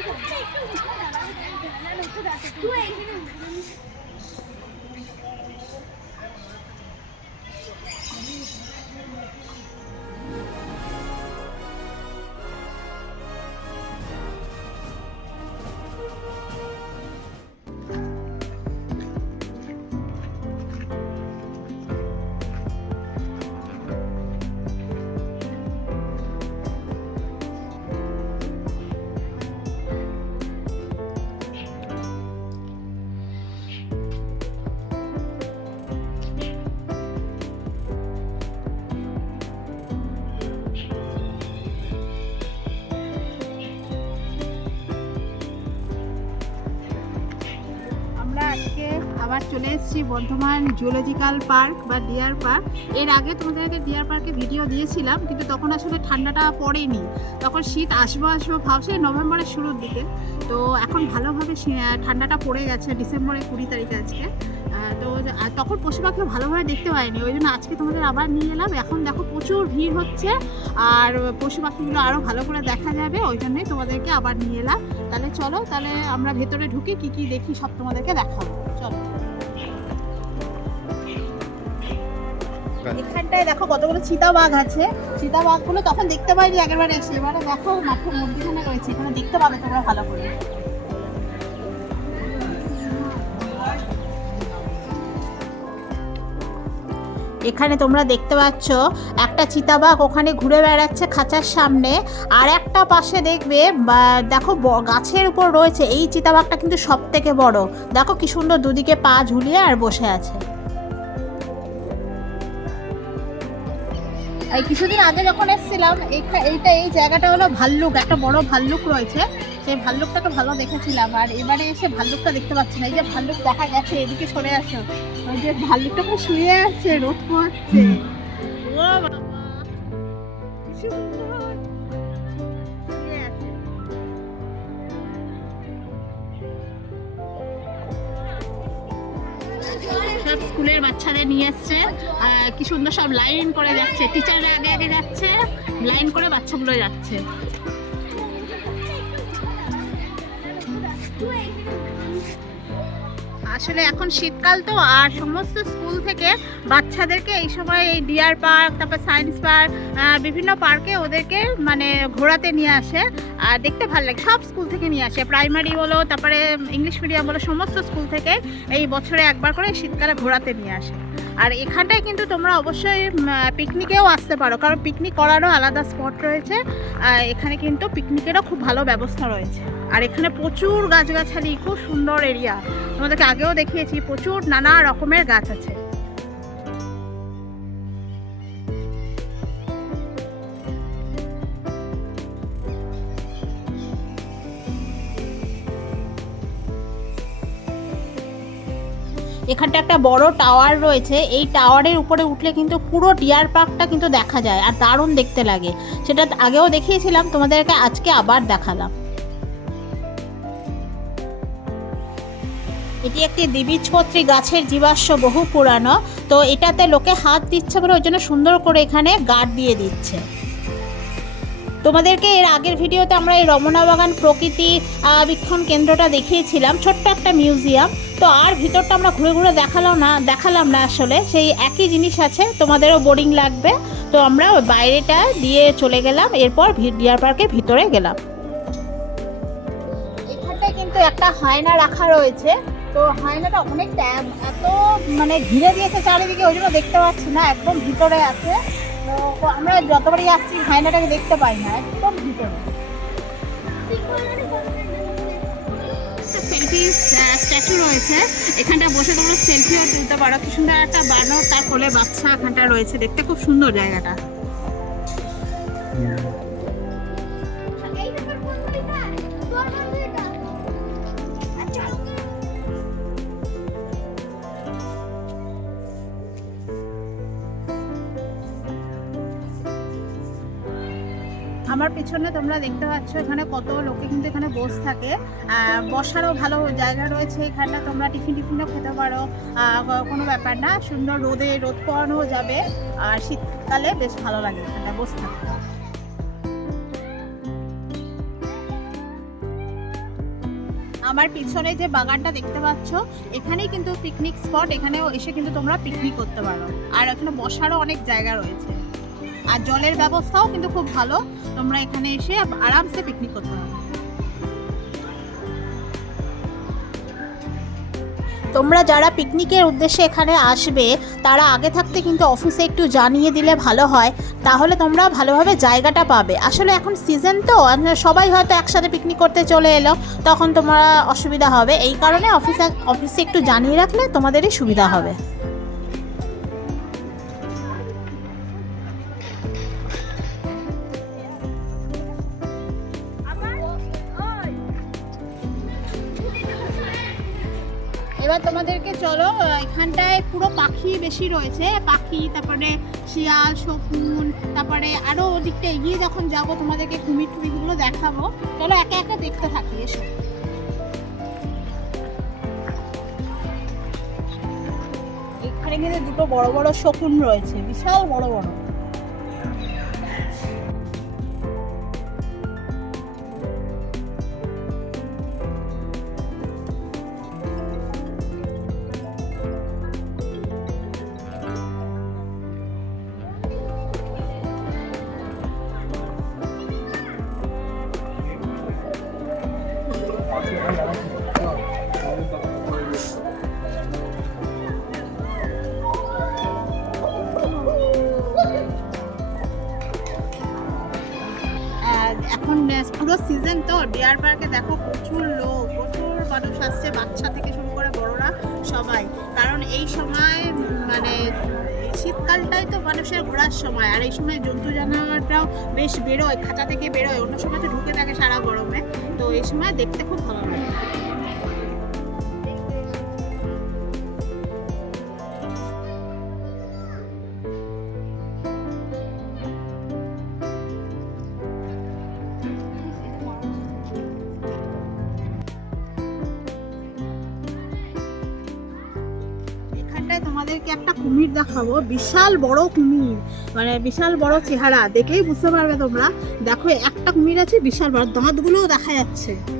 আমরা এসেছি Bardhaman zoological park বা ডিয়ার পার্কের আগে তোমাদেরকে ডিয়ার পার্কে ভিডিও দিয়েছিলাম, কিন্তু তখন আসলে ঠান্ডাটা পড়েনি। তখন শীত আসব আসব ভাবছে নভেম্বরের শুরুর দিকে। তো এখন ভালোভাবে ঠান্ডাটা পড়ে গেছে ডিসেম্বরের কুড়ি তারিখে আজকে। তো তখন পশু পাখিও ভালোভাবে দেখতে পাইনি ওই জন্য আজকে তোমাদের আবার নিয়ে এলাম। এখন দেখো প্রচুর ভিড় হচ্ছে, আর পশু পাখিগুলো আরও ভালো করে দেখা যাবে, ওই জন্যই তোমাদেরকে আবার নিয়ে এলাম। তাহলে চলো, তাহলে আমরা ভেতরে ঢুকি কি কি দেখি সব তোমাদেরকে দেখাবো। চলো। এখানটায় দেখো কতগুলো চিতাবাঘ আছে। চিতাবাঘগুলো তখন দেখতে পাইনি আগেরবার এসে। এবারে দেখো মাঠের মধ্যখানে রয়েছে, এখানে দেখতে পাবে তোমরা ভালো করে। এখানে তোমরা দেখতে পাচ্ছ, একটা চিতাবাঘ ওখানে ঘুরে বেড়াচ্ছে খাঁচার সামনে। আর একটা পাশে দেখবে দেখো গাছের উপর রয়েছে। এই চিতাবাঘটা কিন্তু সব থেকে বড়। দেখো কি সুন্দর দুদিকে পা ঝুলিয়ে আর বসে আছে। এই কিছুদিন আগে যখন এসেছিলাম এইটা এইটা এই জায়গাটা হলো ভাল্লুক একটা বড় ভাল্লুক রয়েছে। সেই ভাল্লুকটাকে ভালো দেখেছিলাম আর এবারে এসে ভাল্লুকটা দেখতে পাচ্ছি না। এই যে ভাল্লুক দেখা গেছে এদিকে সরে আসো। ওই যে ভাল্লুকটা পুরো শুয়ে আছে রোদ পড়ছে ও বাবা। সব স্কুলের বাচ্চাদের নিয়ে এসছে। কি সুন্দর সব লাইন করে যাচ্ছে। টিচাররা আগে আগে যাচ্ছে লাইন করে বাচ্চাগুলো যাচ্ছে। আসলে এখন শীতকাল তো, আর সমস্ত স্কুল থেকে বাচ্চাদেরকে এই সময় এই ডিয়ার পার্ক, তারপর সায়েন্স পার্ক বিভিন্ন পার্কে ওদেরকে মানে ঘোরাতে নিয়ে আসে। আর দেখতে ভালো লাগে, সব স্কুল থেকে নিয়ে আসে। প্রাইমারি বলো, তারপরে ইংলিশ মিডিয়াম বলো, সমস্ত স্কুল থেকে এই বছরে একবার করে শীতকালে ঘোরাতে নিয়ে আসে। আর এখানটায় কিন্তু তোমরা অবশ্যই পিকনিকেও আসতে পারো, কারণ পিকনিক করারও আলাদা স্পট রয়েছে। এখানে কিন্তু পিকনিকেরও খুব ভালো ব্যবস্থা রয়েছে। আর এখানে প্রচুর গাছগাছালি, খুব সুন্দর এরিয়া তোমাদেরকে আগেও দেখিয়েছি, প্রচুর নানা রকমের গাছ আছে। এখানটা একটা বড় টাওয়ার রয়েছে। এই টাওয়ারের উপরে উঠলে কিন্তু পুরো ডিয়ার পার্কটা কিন্তু দেখা যায়, আর দারুণ দেখতে লাগে। সেটা আগেও দেখিয়েছিলাম, তোমাদেরকে আজকে আবার দেখালাম। এটি একটি দ্বিবীজপত্রী গাছের জীবাশ্ম, বহু পুরানো। তো এটাতে লোকে হাত দিচ্ছে বলে ওই জন্য সুন্দর করে এখানে গার্ড দিয়ে দিচ্ছে। তোমাদেরকে এর আগের ভিডিওতে আমরা এই রমনা বাগান প্রকৃতি বীক্ষণ কেন্দ্রটা দেখিয়েছিলাম, ছোট্ট একটা মিউজিয়াম। তো আর ভিতরটা আমরা ঘুরে ঘুরে দেখালাম না দেখালাম না আসলে। সেই একই জিনিস আছে, তোমাদেরও বোরিং লাগবে। তো আমরা বাইরেটা দিয়ে চলে গেলাম, এরপর ডিয়ার পার্কের ভিতরে গেলাম। এখানটায় কিন্তু একটা হায়না রাখা রয়েছে। তো হায়নাটা অনেকটা এত মানে ঘিরে দিয়েছে চারিদিকে, ওই জন্য দেখতে পাচ্ছি না, একদম ভিতরে আছে। তো আমরা যতবারই আসছি হায়নাটাকে দেখতে পাই না, একদম ভিতরে। সেলফি স্ট্যাচু রয়েছে। এখানটা বসে তোমরা সেলফিও তুলতে পারো। কি সুন্দর একটা বানর তার কোলে বাচ্চা এখানটা রয়েছে। দেখতে খুব সুন্দর জায়গাটা। পিছনে তোমরা দেখতে পাচ্ছ এখানে কত লোকে কিন্তু এখানে বসে থাকে। বসারও ভালো জায়গা রয়েছে এখানটা, তোমরা টিফিন টিফিনও খেতে পারো। কোনো ব্যাপার না, সুন্দর রোদে রোদ পোয়ানোও যাবে। আর শীতকালে বেশ ভালো লাগে এখানটা বসে থাকতে। আমার পিছনে যে বাগানটা দেখতে পাচ্ছ, এখানেই কিন্তু পিকনিক স্পট এখানেও এসে কিন্তু তোমরা পিকনিক করতে পারো। আর এখানে বসারও অনেক জায়গা রয়েছে। আর জলের ব্যবস্থাও কিন্তু খুব ভালো। তোমরা এখানে এসে আরামসে পিকনিক করতে পারো। তোমরা যারা পিকনিকের উদ্দেশ্যে এখানে আসবে, তারা আগে থাকতে কিন্তু অফিসে একটু জানিয়ে দিলে ভালো হয়। তাহলে তোমরা ভালোভাবে জায়গাটা পাবে। আসলে এখন সিজন তো সবাই হয়তো একসাথে পিকনিক করতে চলে এলো, তখন তোমার অসুবিধা হবে। এই কারণে অফিসে অফিসে একটু জানিয়ে রাখলে তোমাদেরই সুবিধা হবে। এবার তোমাদেরকে চলো এখানটায় পুরো পাখি বেশি রয়েছে। পাখি, তারপরে শিয়াল, শকুন, তারপরে আরও ওদিকটা এগিয়ে যখন যাব, তোমাদেরকে কুমির টুমিরগুলো দেখাবো। চলো একে একে দেখতে থাকি, এসো। এখানে কিন্তু দুটো বড় বড় শকুন রয়েছে, বিশাল বড় বড়। এখন পুরো সিজন তো ডিয়ার পার্কে দেখো প্রচুর লোক, প্রচুর মানুষ আসছে, বাচ্চা থেকে শুরু করে বড়রা সবাই। কারণ এই সময় মানে শীতকালটাই তো মানুষের ঘোরার সময়, আর এই সময় জন্তু জানোয়ারটাও বেশ বেরোয়, খাঁচা থেকে বেরোয়, অন্য সময় তো ঢুকে থাকে সারা গরমে। তো এই সময় দেখতে খুব ভালো লাগে। কুমির দেখাবো। বিশাল বড় কুমির। মানে বিশাল বড় চেহারা। দেখেই বুঝতে পারবে তোমরা। দেখো, একটা কুমির আছে, বিশাল বড়। দাঁতগুলোও দেখা যাচ্ছে।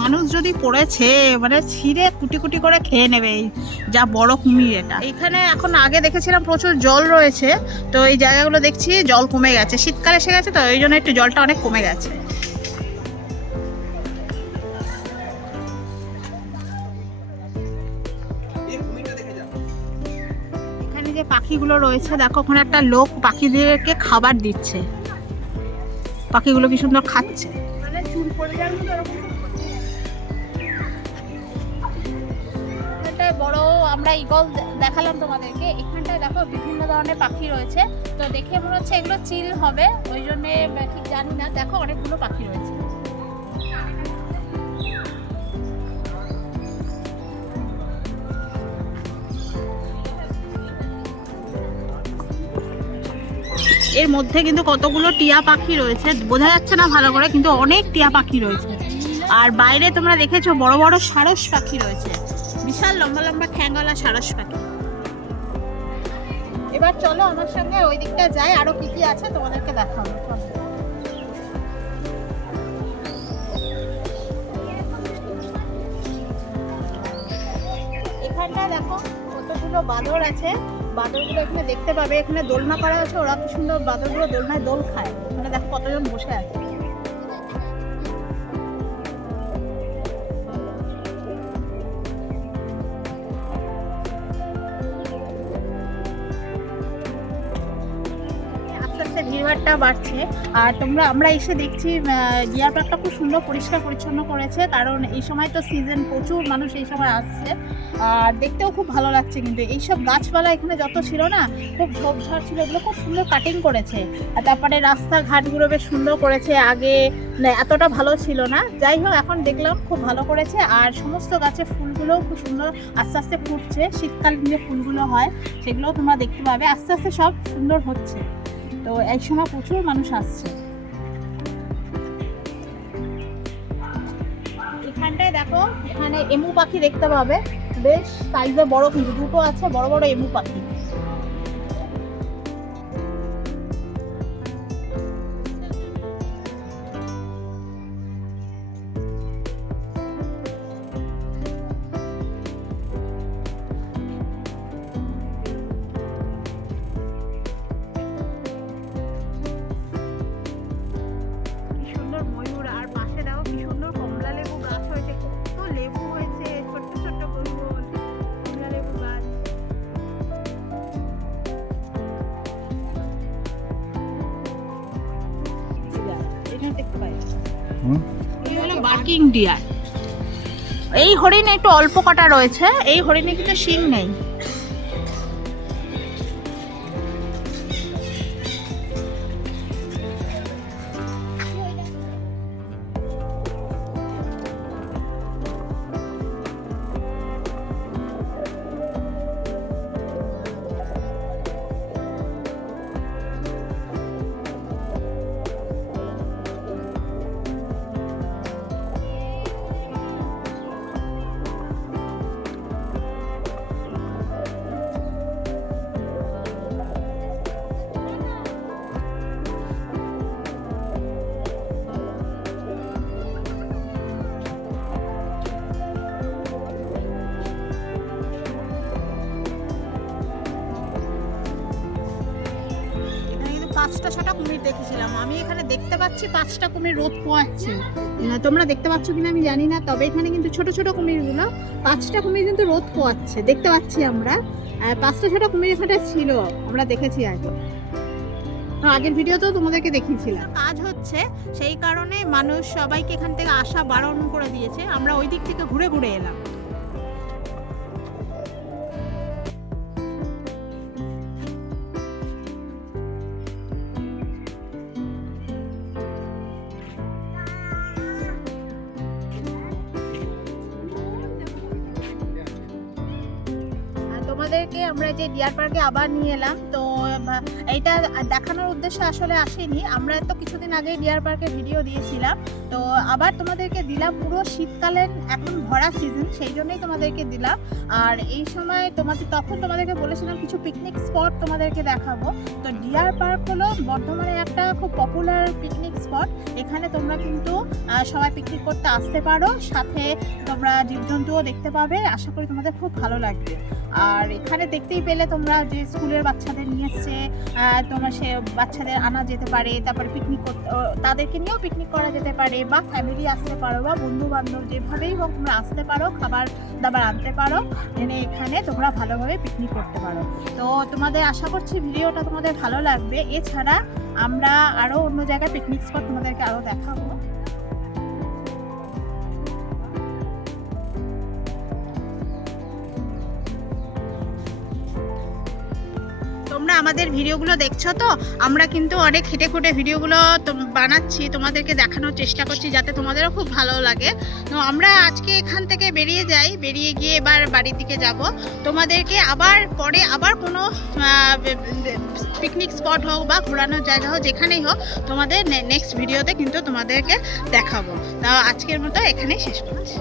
মানুষ যদি পড়েছে মানে ছিঁড়ে কুটি কুটি করে খেয়ে নেবে যা বড় কুমির এটা। এখানে এখন আগে দেখেছিলাম প্রচুর জল রয়েছে, তো এই জায়গাগুলো দেখছি জল কমে গেছে। শীতকাল এসে গেছে তো এই জন্য একটু জলটা অনেক কমে গেছে। এখানে যে পাখিগুলো রয়েছে, দেখো, ওখানে একটা লোক পাখিদেরকে খাবার দিচ্ছে। পাখিগুলো কি সুন্দর খাচ্ছে। মানে চুল পড়ে বড় আমরা ইগল দেখালাম তোমাদেরকে। এখানটায় দেখো বিভিন্ন ধরনের পাখি রয়েছে। তো দেখে মনে হচ্ছে এগুলো চিল হবে, ওই জন্যে ঠিক জানি না। দেখো অনেকগুলো পাখি রয়েছে। এর মধ্যে কিন্তু কতগুলো টিয়া পাখি রয়েছে, বোঝা যাচ্ছে না ভালো করে, কিন্তু অনেক টিয়া পাখি রয়েছে। আর বাইরে তোমরা দেখেছ বড় বড় সারস পাখি রয়েছে। বিশাল লম্বা লম্বা ঠ্যাঙ্গলা সারস পাখি। এবার চলো আমার সঙ্গে ওই দিকটা যাই, আরও কি কি আছে তোমাদেরকে দেখাবো। এখানটা দেখো, কতগুলো বাঁদর আছে। বাঁদরগুলো এখানে দেখতে পাবে, এখানে দোলনা করা আছে, ওরা কি সুন্দর বাঁদরগুলো দোলনায় দোল খায়। এখানে দেখো কতজন বসে আছে। ভিড়ভাড়টা বাড়ছে। আর তোমরা, আমরা এসে দেখছি ডিয়ার পার্কটা খুব সুন্দর পরিষ্কার পরিচ্ছন্ন করেছে। কারণ এই সময় তো সিজন প্রচুর মানুষ এই সময় আসছে। আর দেখতেও খুব ভালো লাগছে কিন্তু। এইসব গাছপালা এখানে যত ছিল না, খুব ঝোপঝাড় ছিল, এগুলো খুব সুন্দর কাটিং করেছে। আর তারপরে রাস্তাঘাটগুলো বেশ সুন্দর করেছে। আগে এতটা ভালো ছিল না। যাই হোক, এখন দেখলাম খুব ভালো করেছে। আর সমস্ত গাছে ফুলগুলোও খুব সুন্দর আস্তে আস্তে ফুটছে। শীতকালীন যে ফুলগুলো হয়, সেগুলোও তোমরা দেখতে পাবে। আস্তে আস্তে সব সুন্দর হচ্ছে। তো এক সময় প্রচুর মানুষ আসছে। এখানটায় দেখো, এখানে এমু পাখি দেখতে পাবে। বেশ সাইজে বড় কিন্তু, দুটো আছে, বড় বড় এমু পাখি। এই ডিয়ার এই হরিণ একটু অল্প কাটা রয়েছে এই হরিণে কিন্তু শিং নেই। পাঁচটা, ছটা কুমির দেখেছিলাম। আমি এখানে দেখতে পাচ্ছি পাঁচটা কুমির রোদ পোয়াচ্ছে। তোমরা দেখতে পাচ্ছ কিনা আমি জানি না, তবে এখানে কিন্তু ছোট ছোট কুমিরগুলো পাঁচটা কুমির কিন্তু রোদ পোয়াচ্ছে। দেখতে পাচ্ছি আমরা। পাঁচটা, ছটা কুমির এখানে ছিল, আমরা দেখেছি আগে তো আগের ভিডিওতেও তোমাদেরকে দেখিয়েছিলাম। কাজ হচ্ছে, সেই কারণে মানুষ সবাইকে এখান থেকে আসা বারণ করে দিয়েছে। আমরা ওই দিক থেকে ঘুরে ঘুরে এলাম। যে ডিয়ার পার্কে আবার নিয়ে এলাম। এইটা দেখানোর উদ্দেশ্যে আসলে আসেনি। আমরা তো কিছুদিন আগে ডিয়ার পার্কে ভিডিও দিয়েছিলাম। তো আবার তোমাদেরকে দিলাম পুরো শীতকালের এখন ভরা সিজন সেই জন্যই তোমাদেরকে দিলাম। আর এই সময় তোমাদের, তখন তোমাদেরকে বলেছিলাম কিছু পিকনিক স্পট তোমাদেরকে দেখাবো। তো ডিয়ার পার্ক হলো বর্ধমানে একটা খুব পপুলার পিকনিক স্পট এখানে তোমরা কিন্তু সবাই পিকনিক করতে আসতে পারো। সাথে তোমরা জীবজন্তুও দেখতে পাবে। আশা করি তোমাদের খুব ভালো লাগবে। আর এখানে দেখতেই পেলে তোমরা যে স্কুলের বাচ্চাদের নিয়ে এসছে। আহ, তোমরা সে বাচ্চাদের আনা যেতে পারে তারপরে পিকনিক করতে তাদেরকে নিয়েও পিকনিক করা যেতে পারে বা ফ্যামিলি আসতে পারো বা বন্ধু বান্ধব যেভাবেই হোক তোমরা আসতে পারো খাবার দাবার আনতে পারো এনে এখানে তোমরা ভালোভাবে পিকনিক করতে পারো। তো তোমাদের আশা করছি ভিডিওটা তোমাদের ভালো লাগবে। এছাড়া আমরা আরও অন্য জায়গায় পিকনিক স্পট তোমাদেরকে আরও দেখাবো। আমাদের ভিডিওগুলো দেখছ তো? আমরা কিন্তু অনেক খেটে খুঁটে ভিডিওগুলো বানাচ্ছি, তোমাদেরকে দেখানোর চেষ্টা করছি যাতে তোমাদেরও খুব ভালো লাগে। তো আমরা আজকে এখান থেকে বেরিয়ে যাই, বেরিয়ে গিয়ে এবার বাড়ির দিকে যাব। তোমাদেরকে আবার পরে আবার কোনো পিকনিক স্পট হোক বা ঘোরানোর জায়গা হোক, যেখানেই হোক, তোমাদের নেক্সট ভিডিওতে কিন্তু তোমাদেরকে দেখাবো। তা আজকের মতো এখানেই শেষ করছি।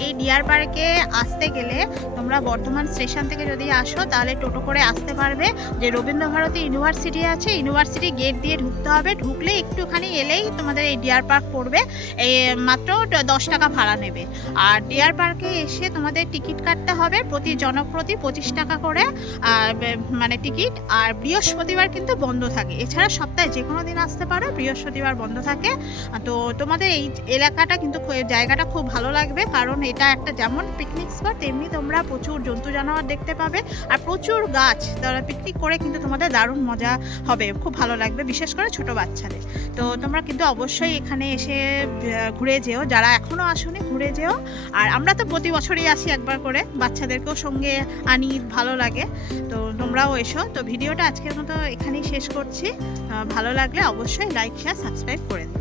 এই ডিয়ার পার্কে আসতে গেলে তোমরা বর্ধমান স্টেশন থেকে যদি আসো, তাহলে টোটো করে আসতে পারবে। যে রবীন্দ্রভারতী ইউনিভার্সিটি আছে, ইউনিভার্সিটি গেট দিয়ে ঢুকতে হবে। ঢুকলে একটুখানি এলেই তোমাদের এই ডিয়ার পার্ক পড়বে। এই মাত্র দশ টাকা ভাড়া নেবে। আর ডিয়ার পার্কে এসে তোমাদের টিকিট কাটতে হবে প্রতি জনপ্রতি পঁচিশ টাকা করে। মানে টিকিট। আর বৃহস্পতিবার কিন্তু বন্ধ থাকে। এছাড়া সপ্তাহে যে কোনো দিন আসতে পারো, বৃহস্পতিবার বন্ধ থাকে। তো তোমাদের এই এলাকাটা কিন্তু জায়গাটা খুব ভালো লাগবে। কারণ এটা একটা যেমন পিকনিক স্পট তেমনি তোমরা প্রচুর জন্তু জানোয়ার দেখতে পাবে আর প্রচুর গাছ তারা পিকনিক করে কিন্তু তোমাদের দারুণ মজা হবে। খুব ভালো লাগবে, বিশেষ করে ছোট বাচ্চাদের। তো তোমরা কিন্তু অবশ্যই এখানে এসে ঘুরে যেও। যারা এখনও আসোনি, ঘুরে যেও। আর আমরা তো প্রতি বছরই আসি একবার করে, বাচ্চাদেরকেও সঙ্গে আনি, ভালো লাগে। তো তোমরাও এসো। তো ভিডিওটা আজকের মতো এখানেই শেষ করছি। ভালো লাগলে অবশ্যই লাইক শেয়ার সাবস্ক্রাইব করে দিও।